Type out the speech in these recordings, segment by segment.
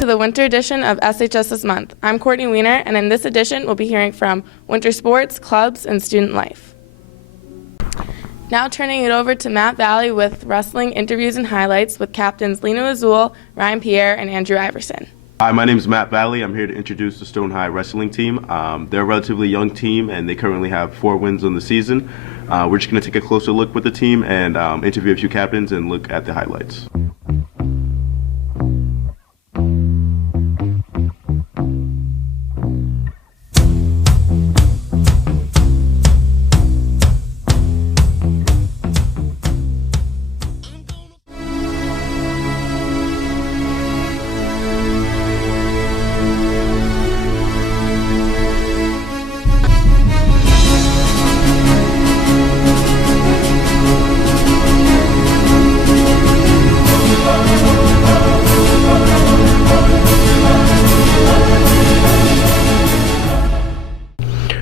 The winter edition of SHS This Month. I'm Courtney Weiner, and in this edition, we'll be hearing from winter sports, clubs, and student life. Now turning it over to Matt Valley with wrestling interviews and highlights with captains Lino Azul, Ryan Pierre, and Andrew Iverson. Hi, my name is Matt Valley. I'm here to introduce the Stone High wrestling team. They're a relatively young team, and they currently have 4 wins on the season. We're just going to take a closer look with the team and interview a few captains and look at the highlights.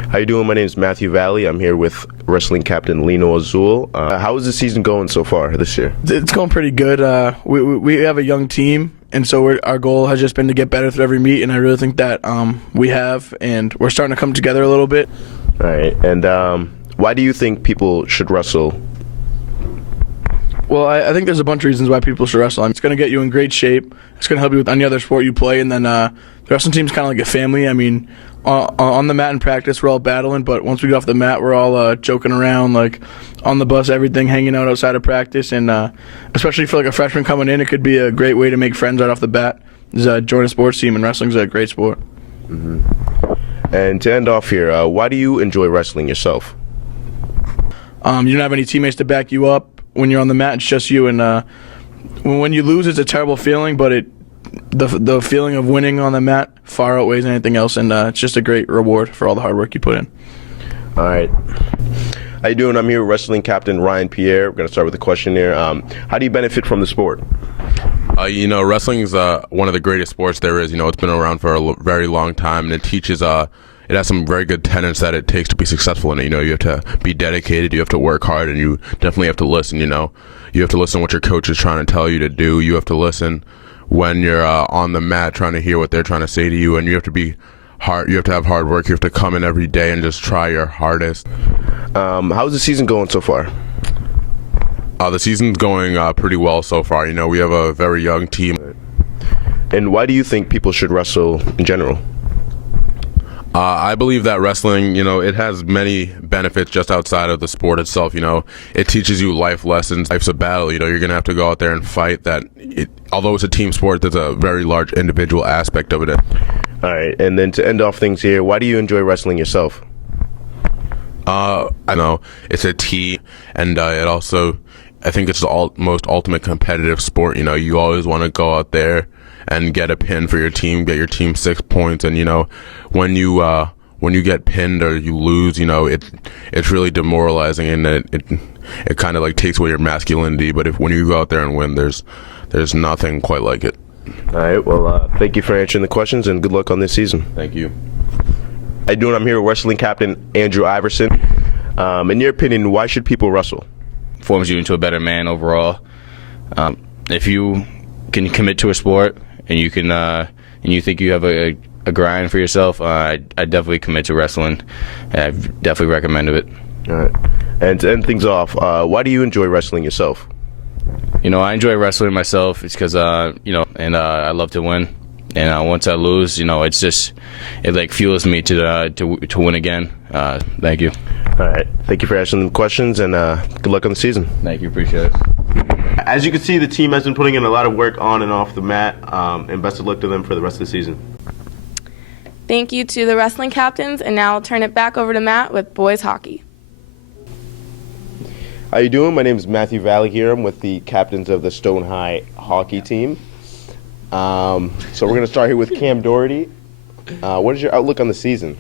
How you doing? My name is Matthew Valley. I'm here with wrestling captain Lino Azul. How is the season going so far this year? It's going pretty good. We have a young team, and so our goal has just been to get better through every meet, and I really think that we have, and we're starting to come together a little bit. All right. And why do you think people should wrestle? Well, I think there's a bunch of reasons why people should wrestle. It's going to get you in great shape. It's going to help you with any other sport you play, and then the wrestling team's kind of like a family. I mean, on the mat in practice, we're all battling, but once we get off the mat, we're all joking around, like on the bus, everything, hanging out outside of practice, and especially for like a freshman coming in, it could be a great way to make friends right off the bat. Join a sports team, and wrestling's a great sport. Mm-hmm. And to end off here, why do you enjoy wrestling yourself? You don't have any teammates to back you up when you're on the mat. It's just you, and when you lose, it's a terrible feeling, but the feeling of winning on the mat far outweighs anything else, and it's just a great reward for all the hard work you put in. All right. How you doing? I'm here with wrestling captain Ryan Pierre. We're going to start with a question here. How do you benefit from the sport? Wrestling is one of the greatest sports there is. It's been around for a very long time, and it teaches it has some very good tenets that it takes to be successful in it. You have to be dedicated, you have to work hard, and you definitely have to listen. You have to listen to what your coach is trying to tell you to do. You have to listen when you're on the mat, trying to hear what they're trying to say to you, and you have to be hard. You have to have hard work. You have to come in every day and just try your hardest. How's the season going so far? The season's going pretty well so far. We have a very young team. And why do you think people should wrestle in general? I believe that wrestling, it has many benefits just outside of the sport itself. It teaches you life lessons. Life's a battle. You're going to have to go out there and fight that. Although it's a team sport, there's a very large individual aspect of it. All right. And then to end off things here, why do you enjoy wrestling yourself? I know it's a team, and it also, I think it's the most ultimate competitive sport. You always want to go out there and get a pin for your team, get your team 6 points, and when you get pinned or you lose, it's really demoralizing, and it kind of like takes away your masculinity. But when you go out there and win, there's nothing quite like it. All right. Well, thank you for answering the questions, and good luck on this season. Thank you. How you doing? I'm here with wrestling captain Andrew Iverson. In your opinion, why should people wrestle? Forms you into a better man overall. If you can commit to a sport and you can and you think you have a grind for yourself, I definitely commit to wrestling. I definitely recommend it. All right. And to end things off, why do you enjoy wrestling yourself? I enjoy wrestling myself. It's because and I love to win. And once I lose, it's just it fuels me to win again. Thank you. All right. Thank you for answering the questions, and good luck on the season. Thank you. Appreciate it. As you can see, the team has been putting in a lot of work on and off the mat, and best of luck to them for the rest of the season. Thank you to the wrestling captains, and now I'll turn it back over to Matt with boys hockey. How you doing? My name is Matthew Valley here. I'm with the captains of the Stone High hockey team. So we're going to start here with Cam Doherty. What is your outlook on the season?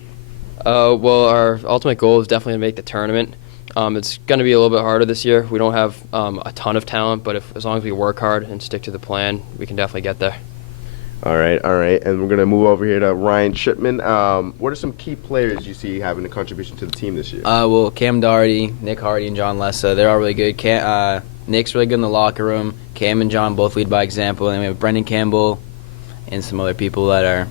Well, our ultimate goal is definitely to make the tournament. It's going to be a little bit harder this year. We don't have a ton of talent, but as long as we work hard and stick to the plan, we can definitely get there. All right. And we're going to move over here to Ryan Shipman. What are some key players you see having a contribution to the team this year? Well, Cam Doherty, Nick Hardy, and John Lessa, they're all really good. Nick's really good in the locker room. Cam and John both lead by example. And we have Brendan Campbell and some other people that'll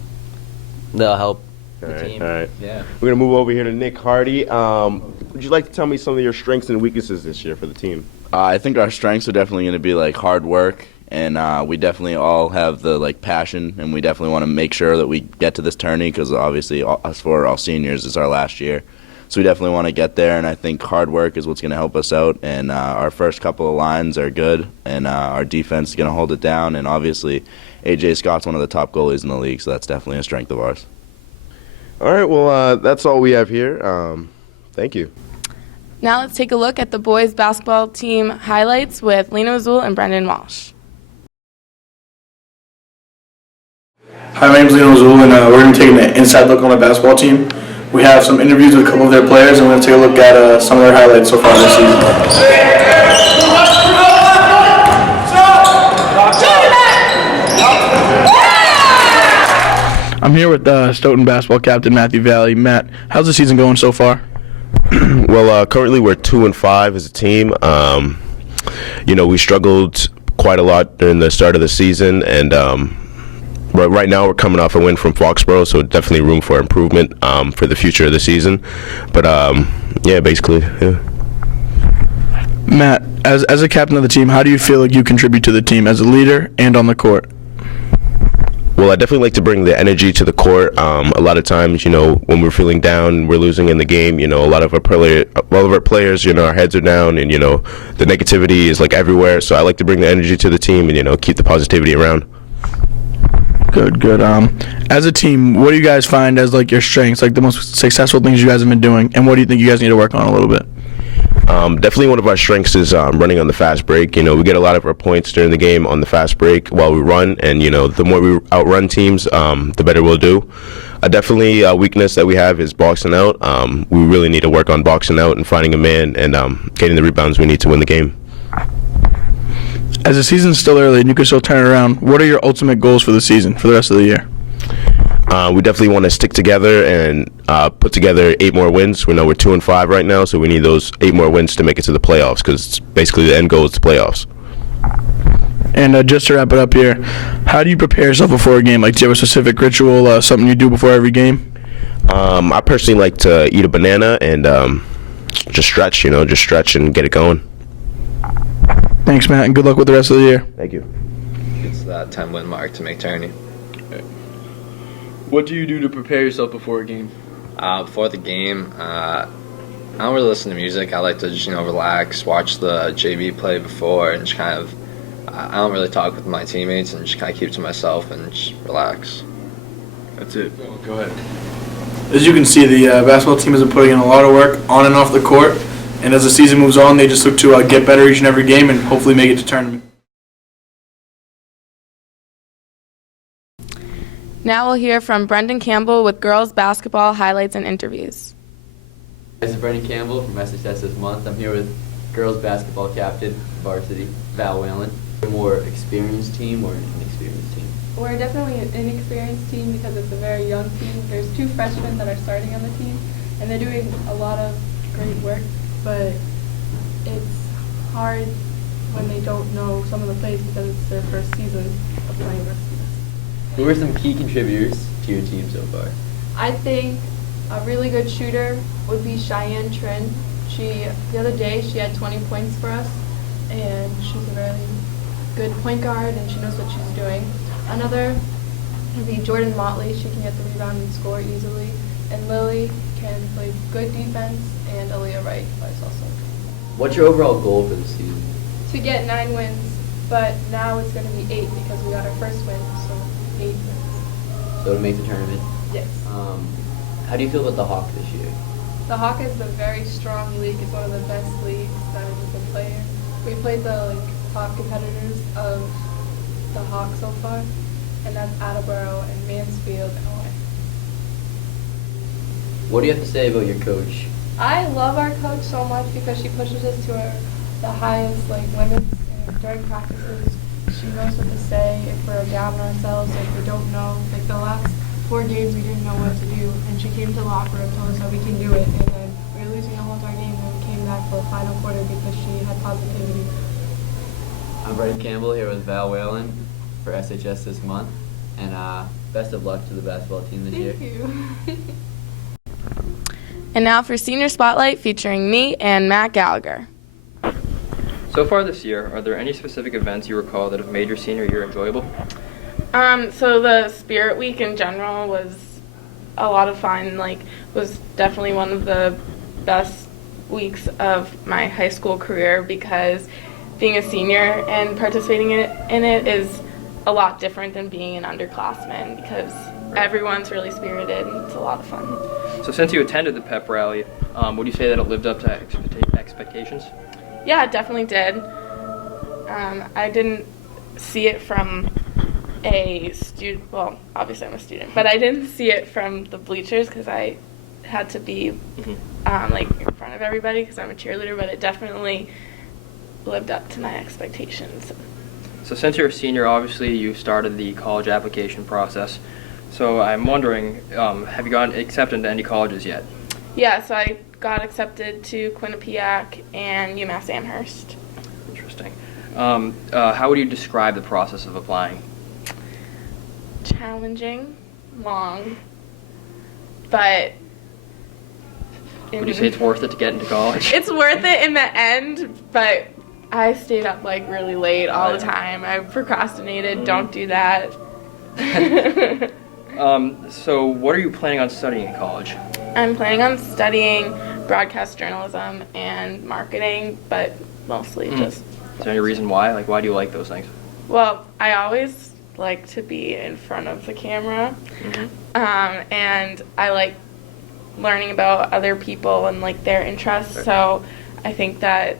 help the team. All right. Yeah. We're going to move over here to Nick Hardy. Would you like to tell me some of your strengths and weaknesses this year for the team? I think our strengths are definitely going to be like hard work, and we definitely all have the passion, and we definitely want to make sure that we get to this tourney because obviously us for all seniors is our last year. So we definitely want to get there, and I think hard work is what's going to help us out. And our first couple of lines are good, and our defense is going to hold it down. And obviously, AJ Scott's one of the top goalies in the league, so that's definitely a strength of ours. All right. Well, that's all we have here. Thank you. Now let's take a look at the boys basketball team highlights with Lena Azul and Brendan Walsh. Hi, my name is Lino Azul, and we're going to take an inside look on the basketball team. We have some interviews with a couple of their players, and we're going to take a look at some of their highlights so far this season. I'm here with Stoughton basketball captain Matthew Valley. Matt, how's the season going so far? Well, currently we're 2-5 as a team. We struggled quite a lot during the start of the season, and but right now we're coming off a win from Foxborough, so definitely room for improvement for the future of the season. But basically. Matt, as a captain of the team, how do you feel like you contribute to the team as a leader and on the court? Well, I definitely like to bring the energy to the court. A lot of times, when we're feeling down, we're losing in the game. A lot of our players, our heads are down, and the negativity is like everywhere. So I like to bring the energy to the team and keep the positivity around. Good. As a team, what do you guys find as like your strengths, like the most successful things you guys have been doing, and what do you think you guys need to work on a little bit? Definitely one of our strengths is running on the fast break. We get a lot of our points during the game on the fast break while we run, and the more we outrun teams, the better we'll do. Definitely a weakness that we have is boxing out. We really need to work on boxing out and finding a man and getting the rebounds we need to win the game. As the season's still early and you can still turn it around, what are your ultimate goals for the season, for the rest of the year? We definitely want to stick together and put together 8 more wins. We know we're 2-5 right now, so we need those 8 more wins to make it to the playoffs because basically the end goal is the playoffs. And just to wrap it up here, how do you prepare yourself before a game? Like, do you have a specific ritual, something you do before every game? I personally like to eat a banana and just stretch and get it going. Thanks, Matt, and good luck with the rest of the year. Thank you. It's that 10-win mark to make tourney. What do you do to prepare yourself before a game? Before the game, I don't really listen to music. I like to just relax, watch the JV play before, and just kind of. I don't really talk with my teammates, and just kind of keep to myself and just relax. That's it. Go ahead. As you can see, the basketball team has been putting in a lot of work on and off the court, and as the season moves on, they just look to get better each and every game and hopefully make it to tournament. Now we'll hear from Brendan Campbell with girls basketball highlights and interviews. This is Brendan Campbell from SHS this month. I'm here with girls basketball captain, varsity, Val Whalen. A more experienced team or an inexperienced team? We're definitely an inexperienced team because it's a very young team. There's 2 freshmen that are starting on the team, and they're doing a lot of great work, but it's hard when they don't know some of the plays because it's their first season of playing rugby. Who are some key contributors to your team so far? I think a really good shooter would be Cheyenne Trin. The other day she had 20 points for us, and she's a really good point guard and she knows what she's doing. Another would be Jordan Motley. She can get the rebound and score easily. And Lily can play good defense, and Aaliyah Wright plays also. What's your overall goal for the season? To get 9 wins, but now it's going to be 8 because we got our first win, so 8 wins. So to make the tournament? Yes. How do you feel about the Hawk this year? The Hawk is a very strong league. It's one of the best leagues that you can play in. We played the top competitors of the Hawk so far, and that's Attleboro and Mansfield and Hawaii. What do you have to say about your coach? I love our coach so much because she pushes us to the highest limits, and during practices she knows what to say if we're down on ourselves, if we don't know. Like the last 4 games we didn't know what to do, and she came to the locker room, told us that we can do it, and then we were losing the whole entire game, and we came back for the final quarter because she had positivity. I'm Brendan Campbell here with Val Whalen for SHS this month, and best of luck to the basketball team this year. Thank you. And now for Senior Spotlight featuring me and Matt Gallagher. So far this year, are there any specific events you recall that have made your senior year enjoyable? So the Spirit Week in general was a lot of fun. Was definitely one of the best weeks of my high school career because being a senior and participating in it is a lot different than being an underclassman because everyone's really spirited and it's a lot of fun. So since you attended the pep rally, would you say that it lived up to expectations? Yeah, it definitely did. I didn't see it from a student, well, obviously I'm a student, but I didn't see it from the bleachers because I had to be in front of everybody because I'm a cheerleader, but it definitely lived up to my expectations. So since you're a senior, obviously you started the college application process. So I'm wondering, have you gotten accepted to any colleges yet? Yeah, so I got accepted to Quinnipiac and UMass Amherst. Interesting. How would you describe the process of applying? Challenging, long, but Would you say it's worth it to get into college? It's worth it in the end, but I stayed up really late all the time. I procrastinated. Don't do that. So what are you planning on studying in college? I'm planning on studying broadcast journalism and marketing, but mostly just. Is there any reason why? Why do you like those things? Well, I always like to be in front of the camera, and I like learning about other people and their interests. So I think that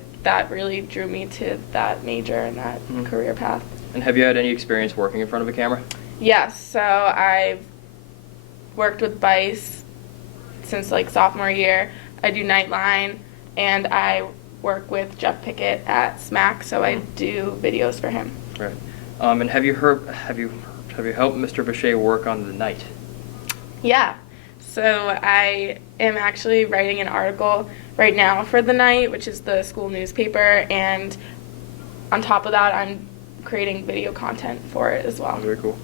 really drew me to that major and that career path. And have you had any experience working in front of a camera? Yes, so I've worked with Bice since sophomore year. I do Nightline, and I work with Jeff Pickett at SMAC, so I do videos for him. Right. And have you helped Mr. Boucher work on the night? Yeah. So I am actually writing an article right now for the Night, which is the school newspaper, and on top of that, I'm creating video content for it as well. Very cool.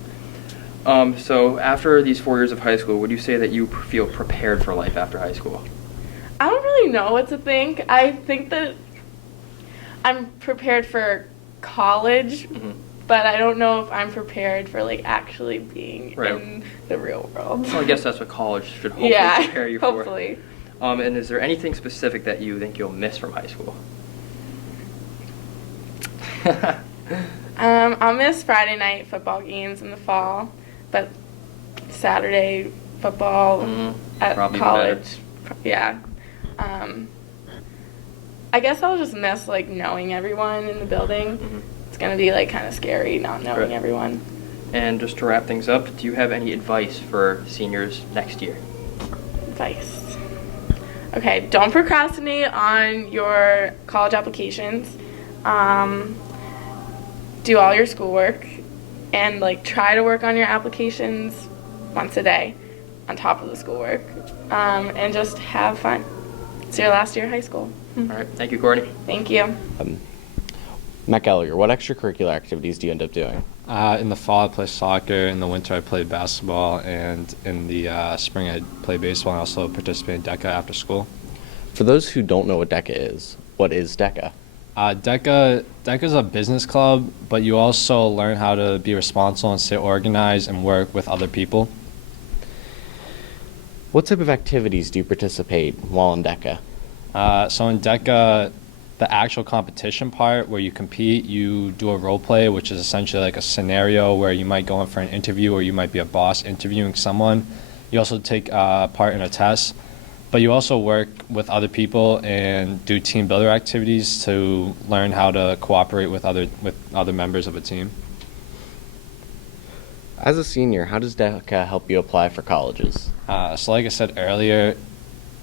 So after these 4 years of high school, would you say that you feel prepared for life after high school? I don't really know what to think. I think that I'm prepared for college, but I don't know if I'm prepared for actually being in the real world. Well, I guess that's what college should hopefully prepare you for. Hopefully. And is there anything specific that you think you'll miss from high school? I'll miss Friday night football games in the fall, but Saturday football at Probably college. Yeah. I guess I'll just miss knowing everyone in the building. It's gonna be kind of scary not knowing everyone. And just to wrap things up, do you have any advice for seniors next year? Advice. Okay, don't procrastinate on your college applications. Do all your schoolwork and try to work on your applications once a day on top of the schoolwork, and just have fun. It's your last year of high school. All right, thank you, Courtney. Thank you. Matt Gallagher, what extracurricular activities do you end up doing? In the fall, I play soccer. In the winter, I play basketball. And in the spring, I play baseball and also participate in DECA after school. For those who don't know what DECA is, what is DECA? DECA is a business club, but you also learn how to be responsible and stay organized and work with other people. What type of activities do you participate while in DECA? So in DECA, the actual competition part where you compete, you do a role play, which is essentially a scenario where you might go in for an interview or you might be a boss interviewing someone. You also take part in a test. but you also work with other people and do team builder activities to learn how to cooperate with other members of a team. As a senior, how does DECA help you apply for colleges? So like I said earlier,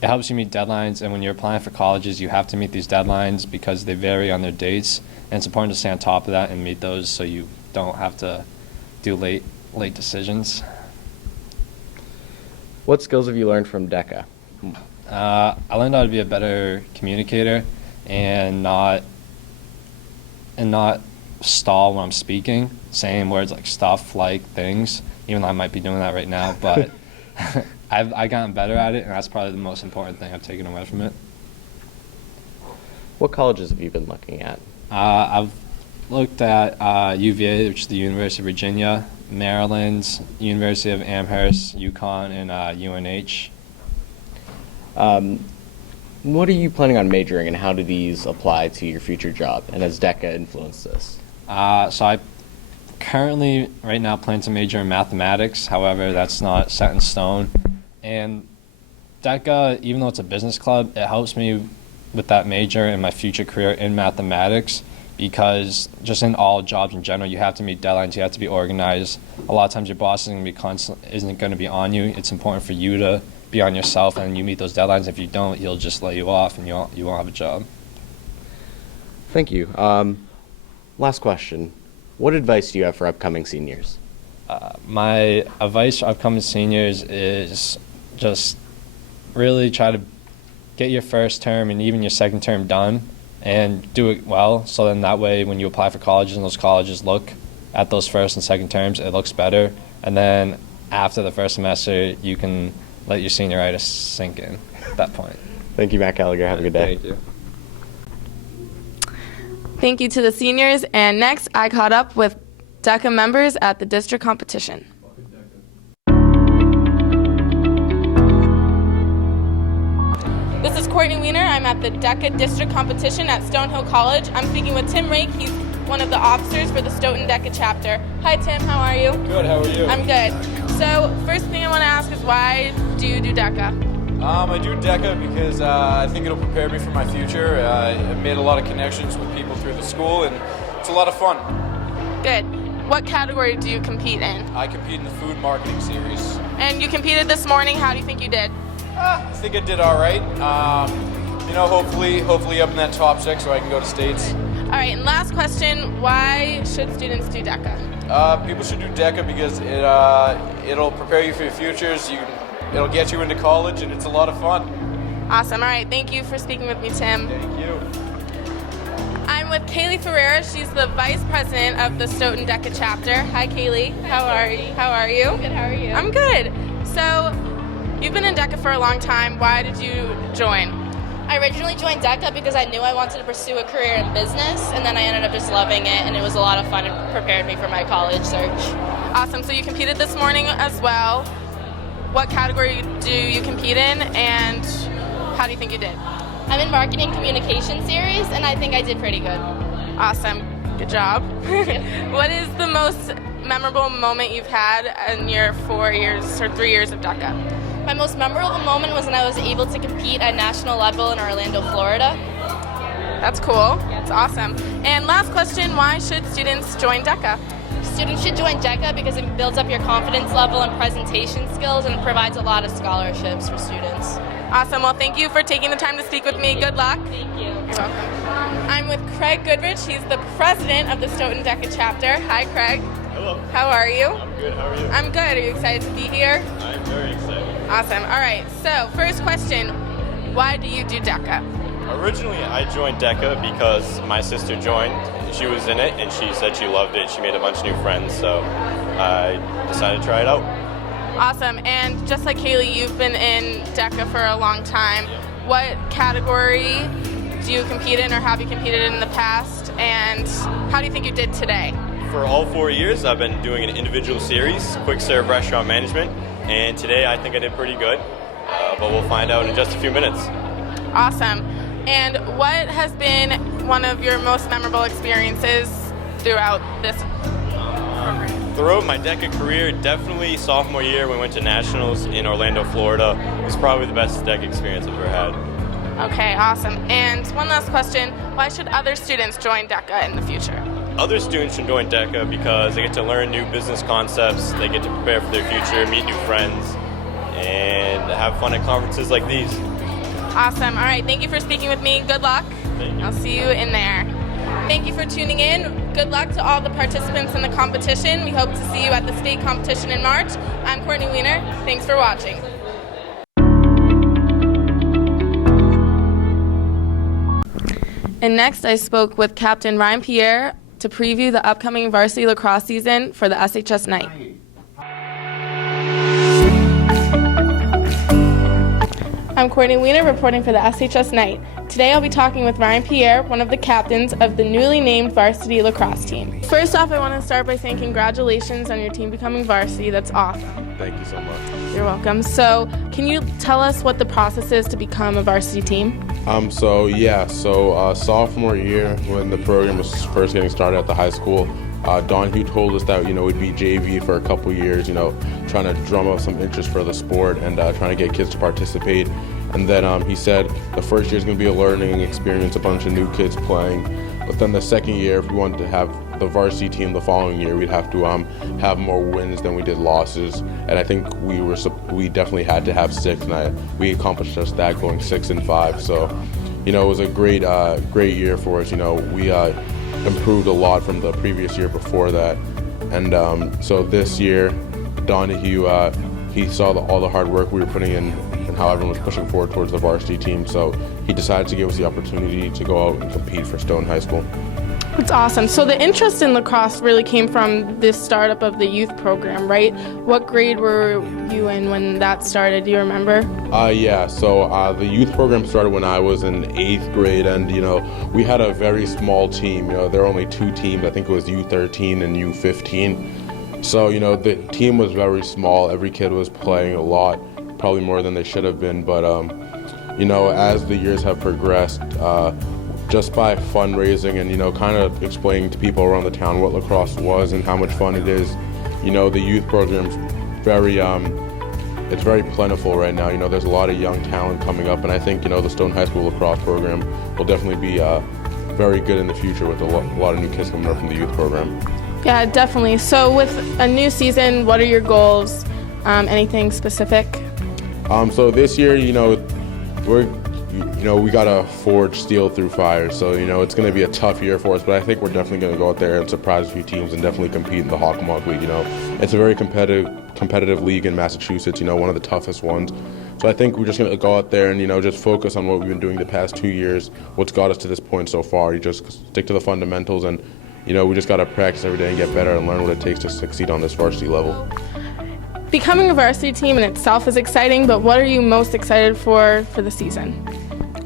it helps you meet deadlines, and when you're applying for colleges, you have to meet these deadlines because they vary on their dates, and it's important to stay on top of that and meet those so you don't have to do late decisions. What skills have you learned from DECA? I learned how to be a better communicator and not stall when I'm speaking, saying words like stuff, like, things, even though I might be doing that right now, but I've gotten better at it, and that's probably the most important thing I've taken away from it. What colleges have you been looking at? I've looked at UVA, which is the University of Virginia, Maryland, University of Amherst, UConn, and UNH. What are you planning on majoring, and how do these apply to your future job? And has DECA influenced this? So I currently, right now, plan to major in mathematics. However, that's not set in stone. And DECA, even though it's a business club, it helps me with that major in my future career in mathematics, because just in all jobs in general, you have to meet deadlines, you have to be organized. A lot of times your boss isn't going to be on you. It's important for you to be on yourself, and you meet those deadlines. If you don't, he'll just lay you off, and you won't have a job. Thank you. Last question. What advice do you have for upcoming seniors? My advice for upcoming seniors is just really try to get your first term and even your second term done and do it well, so then that way when you apply for colleges and those colleges look at those first and second terms, it looks better. And then after the first semester, you can let your senioritis sink in at that point. Thank you, Matt Gallagher. Have a good day. Thank you. Thank you to the seniors. And next, I caught up with DECA members at the district competition. This is Courtney Weiner. I'm at the DECA district competition at Stonehill College. I'm speaking with Tim Rake. He's one of the officers for the Stoughton DECA chapter. Hi, Tim. How are you? Good. How are you? I'm good. So, first thing I want to ask is, why do you do DECA? I do DECA because I think it'll prepare me for my future. I've made a lot of connections with people through the school, and it's a lot of fun. Good. What category do you compete in? I compete in the food marketing series. And you competed this morning. How do you think you did? I think I did all right. Hopefully up in that top 6 so I can go to states. All right, and last question, why should students do DECA? People should do DECA because it'll prepare you for your futures. It'll get you into college, and it's a lot of fun. Awesome. All right, thank you for speaking with me, Tim. Thank you. I'm with Kaylee Ferreira. She's the vice president of the Stoughton DECA chapter. Hi, Kaylee. How are you? I'm good. How are you? I'm good. So, you've been in DECA for a long time. Why did you join? I originally joined DECA because I knew I wanted to pursue a career in business, and then I ended up just loving it, and it was a lot of fun and prepared me for my college search. Awesome. So you competed this morning as well. What category do you compete in, and how do you think you did? I'm in marketing communication series, and I think I did pretty good. Awesome. Good job. What is the most memorable moment you've had in your 4 years or 3 years of DECA? My most memorable moment was when I was able to compete at national level in Orlando, Florida. That's cool. That's awesome. And last question, why should students join DECA? Students should join DECA because it builds up your confidence level and presentation skills, and provides a lot of scholarships for students. Awesome. Well, thank you for taking the time to speak with me. Good luck. Thank you. You're welcome. I'm with Craig Goodrich. He's the president of the Stoughton DECA chapter. Hi, Craig. Hello. How are you? I'm good. How are you? I'm good. Are you excited to be here? I'm very excited. Awesome. All right. So, first question, why do you do DECA? Originally, I joined DECA because my sister joined. She was in it, and she said she loved it. She made a bunch of new friends, so I decided to try it out. Awesome. And just like Kaylee, you've been in DECA for a long time. What category do you compete in, or have you competed in the past? And how do you think you did today? For all 4 years, I've been doing an individual series, quick serve restaurant management, and today I think I did pretty good, but we'll find out in just a few minutes. Awesome. And what has been one of your most memorable experiences throughout this program? throughout my DECA career, definitely sophomore year when we went to nationals in Orlando, Florida, was probably the best DECA experience I've ever had. Okay, awesome. And one last question, why should other students join DECA in the future? Other students should join DECA because they get to learn new business concepts, they get to prepare for their future, meet new friends, and have fun at conferences like these. Awesome. All right, thank you for speaking with me. Good luck. Thank you. I'll see you in there. Thank you for tuning in. Good luck to all the participants in the competition. We hope to see you at the state competition in March. I'm Courtney Weiner. Thanks for watching. And next, I spoke with Captain Ryan Pierre to preview the upcoming varsity lacrosse season for the SHS night. I'm Courtney Weiner reporting for the SHS night. Today I'll be talking with Ryan Pierre, one of the captains of the newly named varsity lacrosse team. First off, I want to start by saying congratulations on your team becoming varsity. That's awesome. Thank you so much. You're welcome. So can you tell us what the process is to become a varsity team? Sophomore year, when the program was first getting started at the high school, Donahue told us that, we'd be JV for a couple years, trying to drum up some interest for the sport and trying to get kids to participate. And then he said the first year is going to be a learning experience, a bunch of new kids playing. But then the second year, if we wanted to have the varsity team the following year, we'd have to have more wins than we did losses. And I think we definitely had to have 6, and we accomplished just that, going 6-5. So, it was a great year for us. We improved a lot from the previous year before that. And so this year, Donahue, he saw all the hard work we were putting in and how everyone was pushing forward towards the varsity team. So he decided to give us the opportunity to go out and compete for Stone High School. That's awesome. So the interest in lacrosse really came from this startup of the youth program, right? What grade were you in when that started? Do you remember? So the youth program started when I was in 8th grade, and we had a very small team. There were only 2 teams. I think it was U13 and U15. So the team was very small. Every kid was playing a lot, probably more than they should have been. But as the years have progressed, just by fundraising and kind of explaining to people around the town what lacrosse was and how much fun it is, the youth program's it's very plentiful right now. There's a lot of young talent coming up, and I think the Stone High School lacrosse program will definitely be very good in the future with a lot of new kids coming up from the youth program. Yeah, definitely. So with a new season, what are your goals? Anything specific? So this year, we gotta forge steel through fire. So it's gonna be a tough year for us, but I think we're definitely gonna go out there and surprise a few teams and definitely compete in the Hockomock League. It's a very competitive league in Massachusetts. One of the toughest ones. So I think we're just gonna go out there and just focus on what we've been doing the past 2 years. What's got us to this point so far. You just stick to the fundamentals, and we just gotta practice every day and get better and learn what it takes to succeed on this varsity level. Becoming a varsity team in itself is exciting, but what are you most excited for the season?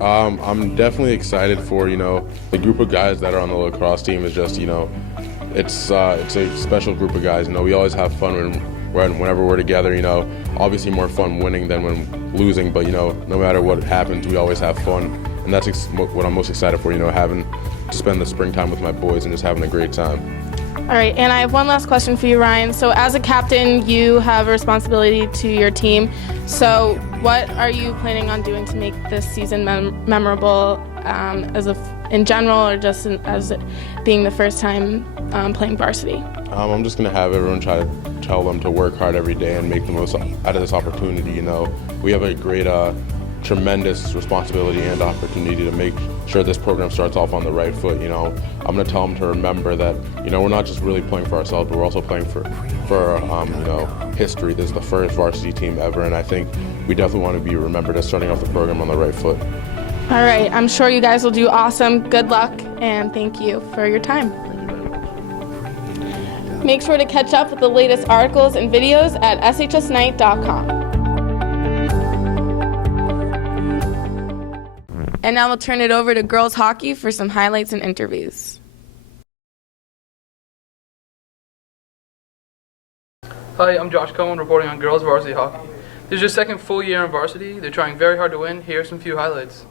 I'm definitely excited for, the group of guys that are on the lacrosse team is just, it's a special group of guys. We always have fun whenever we're together, obviously more fun winning than when losing, but, no matter what happens, we always have fun. And that's what I'm most excited for, having to spend the springtime with my boys and just having a great time. All right, and I have one last question for you, Ryan. So as a captain, you have a responsibility to your team. So what are you planning on doing to make this season memorable in general, or just as being the first time playing varsity? I'm just going to have everyone try to tell them to work hard every day and make the most out of this opportunity. We have a great, tremendous responsibility and opportunity to make sure this program starts off on the right foot. I'm going to tell them to remember that, we're not just really playing for ourselves, but we're also playing for history. This is the first varsity team ever, and I think we definitely want to be remembered as starting off the program on the right foot. All right, I'm sure you guys will do awesome. Good luck, and thank you for your time. Make sure to catch up with the latest articles and videos at shsnight.com. And now we'll turn it over to girls hockey for some highlights and interviews. Hi, I'm Josh Cohen reporting on girls varsity hockey. This is your second full year in varsity. They're trying very hard to win. Here are some few highlights.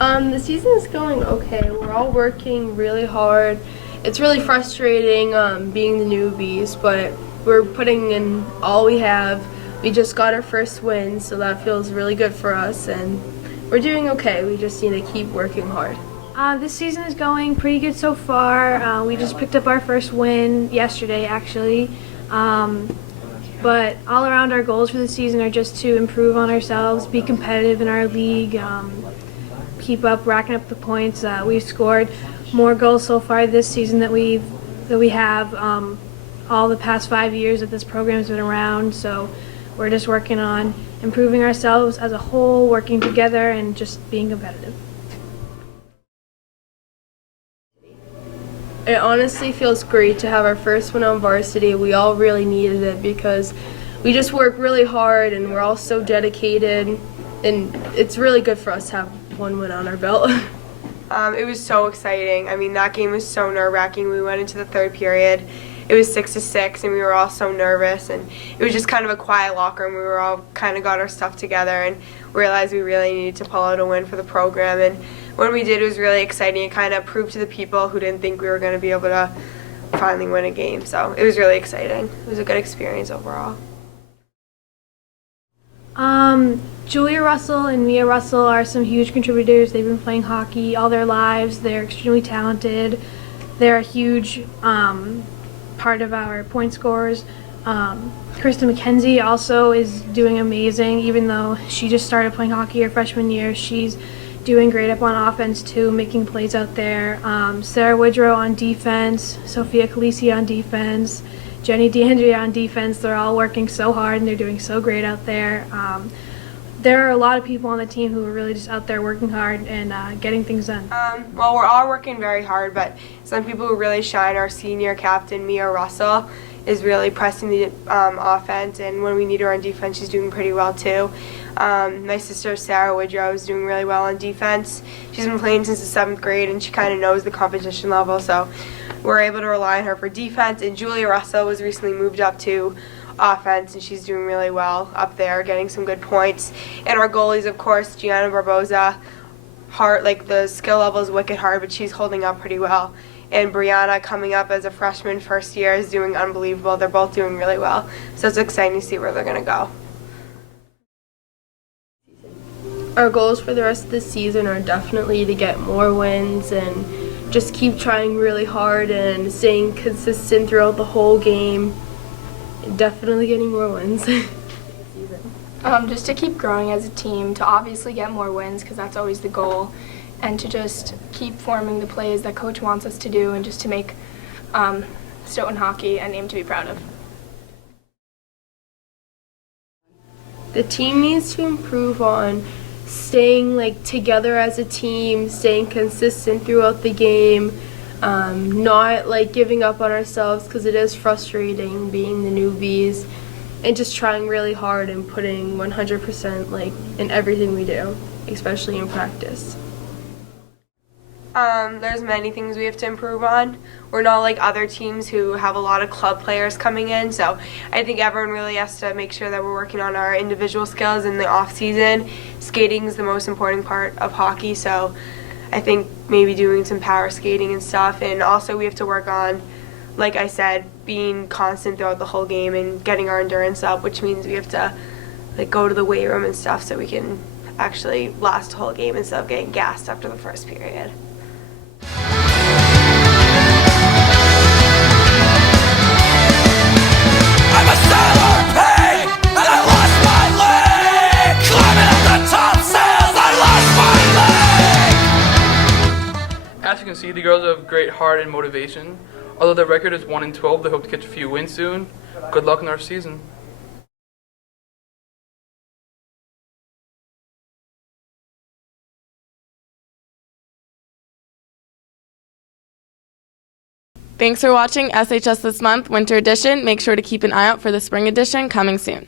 The season's going okay. We're all working really hard. It's really frustrating being the newbies, but we're putting in all we have. We just got our first win, so that feels really good for us, and we're doing okay. We just need to keep working hard. This season is going pretty good so far. We just picked up our first win yesterday, actually. But all around, our goals for the season are just to improve on ourselves, be competitive in our league, keep up, racking up the points. We've scored more goals so far this season that we have all the past 5 years that this program's been around. So we're just working on improving ourselves as a whole, working together, and just being competitive. It honestly feels great to have our first win on varsity. We all really needed it because we just work really hard and we're all so dedicated, and it's really good for us to have one win on our belt. It was so exciting. I mean, that game was so nerve-wracking. We went into the third period. It was 6-6, and we were all so nervous, and it was just kind of a quiet locker room. We were all kind of got our stuff together and realized we really needed to pull out a win for the program. And when we did, it was really exciting. It kind of proved to the people who didn't think we were going to be able to finally win a game. So it was really exciting. It was a good experience overall. Julia Russell and Mia Russell are some huge contributors. They've been playing hockey all their lives. They're extremely talented. They're a huge part of our point scorers. Krista McKenzie also is doing amazing. Even though she just started playing hockey her freshman year, she's doing great up on offense too, making plays out there. Sarah Woodrow on defense, Sophia Calisi on defense, Jenny DeAndrea on defense. They're all working so hard and they're doing so great out there. There are a lot of people on the team who are really just out there working hard and getting things done. Well, we're all working very hard, but some people who really shine, our senior captain, Mia Russell, is really pressing the offense, and when we need her on defense, she's doing pretty well too. My sister, Sarah Woodrow, is doing really well on defense. She's been playing since the 7th grade, and she kind of knows the competition level, so we're able to rely on her for defense. And Julia Russell was recently moved up to offense, and she's doing really well up there, getting some good points. And our goalies, of course, Gianna Barboza, the skill level is wicked hard, but she's holding up pretty well. And Brianna, coming up as a freshman first year, is doing unbelievable. They're both doing really well, so it's exciting to see where they're going to go. Our goals for the rest of the season are definitely to get more wins and just keep trying really hard and staying consistent throughout the whole game. Definitely getting more wins. Just to keep growing as a team, to obviously get more wins because that's always the goal, and to just keep forming the plays that Coach wants us to do, and just to make Stoughton hockey a name to be proud of. The team needs to improve on staying together as a team, staying consistent throughout the game, not giving up on ourselves because it is frustrating being the newbies, and just trying really hard and putting 100% in everything we do, especially in practice. There's many things we have to improve on. We're not like other teams who have a lot of club players coming in, so I think everyone really has to make sure that we're working on our individual skills in the off season. Skating is the most important part of hockey, so I think maybe doing some power skating and stuff. And also we have to work on, like I said, being constant throughout the whole game and getting our endurance up, which means we have to go to the weight room and stuff so we can actually last the whole game instead of getting gassed after the first period. I'm a sailor pig, and I lost my leg. Climbing up the top sails, I lost my leg. As you can see, the girls have great heart and motivation. Although their record is 1-12, they hope to catch a few wins soon. Good luck in our season. Thanks for watching SHS This Month Winter Edition. Make sure to keep an eye out for the Spring Edition coming soon.